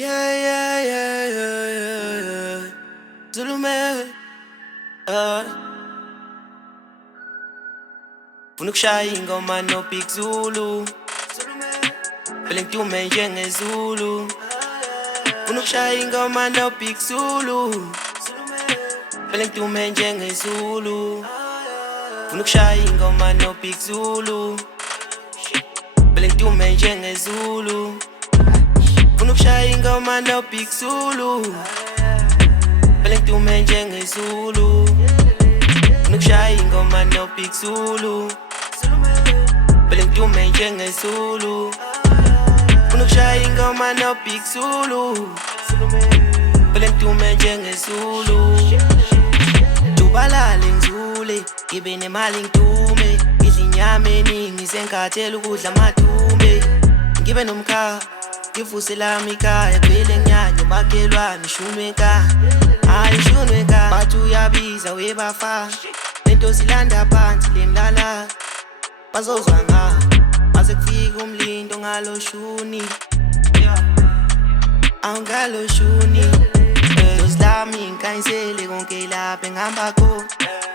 Yeah. Zulu man, funa ukushaya ingoma no Big Zulu. Phela ngidume njengeZulu. Funa ukushaya ingoma no Big Zulu. Phela ngidume njengeZulu. Funa ukushaya ingoma no Big Zulu. Phela ngidume njengeZulu. Funa ukushaya ingoma no Big Zulu. Phela ngidume njengeZulu. Funa ukushaya ingoma no Big Zulu. Phela ngidume njengeZulu. Funa ukushaya ingoma no Big Zulu. Phela ngidume njengeZulu. Dubalale ngizule, ngibe nemali ngidume. Ngidla inyama eningi sengathela ukudla amadumbe. Ngibe nomkhaya, ngivuse lami ikhaya. Vele nginyanye umakhelwane shunwe ekhaya. Hayi shunwe ekhaya, bathi uyabiza webafana. Lento silanda phansi lendala bazozwa nga mase kufika umlindo ngaloshuni awungaloshuni dozilami ngikanyisele konke lapha engihamba khona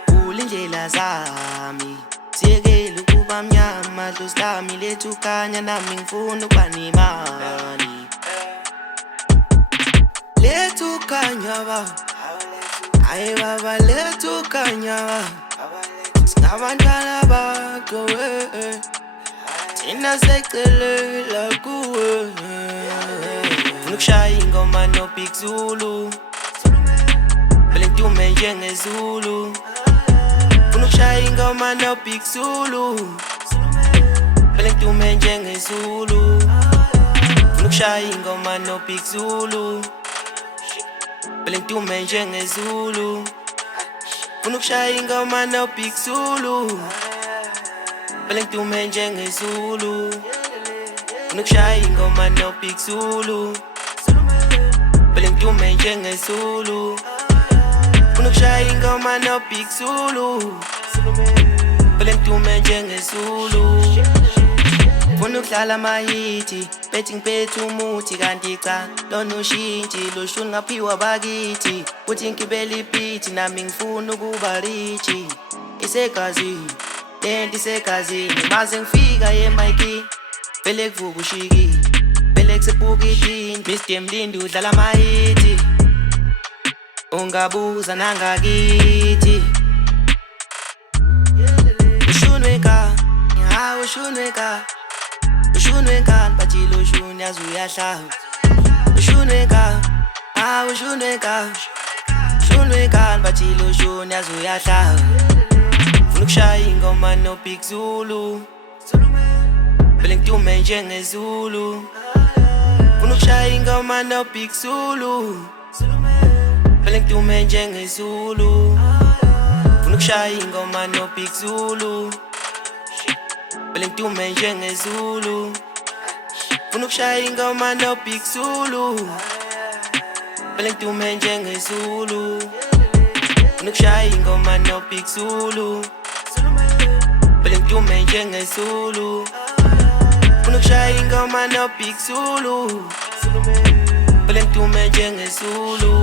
vula indlela zami siyekele ukuba mnyama dozilami lethu ukhanya nami ngifuna ukuba nemali lethu ukhanya ba aye baba lethu ukhanya ba Abantwana bakho thina secelela kuwe Funa ukushaya ingoma no Big Zulu Phela ngidume njengeZulu Funa ukushaya ingoma no Big Zulu Phela ngidume njengeZulu Funa ukushaya ingoma no Big Zulu Phela ngidume njengeZulu Funa ukushaya ingoma no Big Zulu Phela ngidume njengeZulu Funa ukushaya ingoma no Big Zulu Phela ngidume njengeZulu Funa ukushaya ingoma no Big Zulu Phela ngidume njengeZulu Funa ukudlala amahithi bethi ngiphethe umuthi kanti cha lona ushintshi lo shuni ngaphiwa bakithi uthi ngibele iphithi nami ngifuna ukuba rich isegazini lento isegazini maze ngifika eMike vele kuvuka ushikile vele kusebhukidini Mr Mlindi udlala amahithi ungabuza nangakithi ushunwe ka hawo ushunwe ka Ushunwe kan pachilo ushun yazu yasha Ushunwe kan ushunwe kan Ushunwe kan pachilo ushun yazu yasha Funa ukushaya ingoma no Big Zulu Phela ngidume njengeZulu Funa ukushaya ingoma no Big Zulu Phela ngidume njengeZulu Funa ukushaya ingoma no Big Zulu Phela ngidume njengeZulu Funa ukushaya ingoma no Big Zulu Phela ngidume njengeZulu Funa ukushaya ingoma no Big Zulu Phela ngidume njengeZulu Funa ukushaya ingoma no Big Zulu Phela ngidume njengeZulu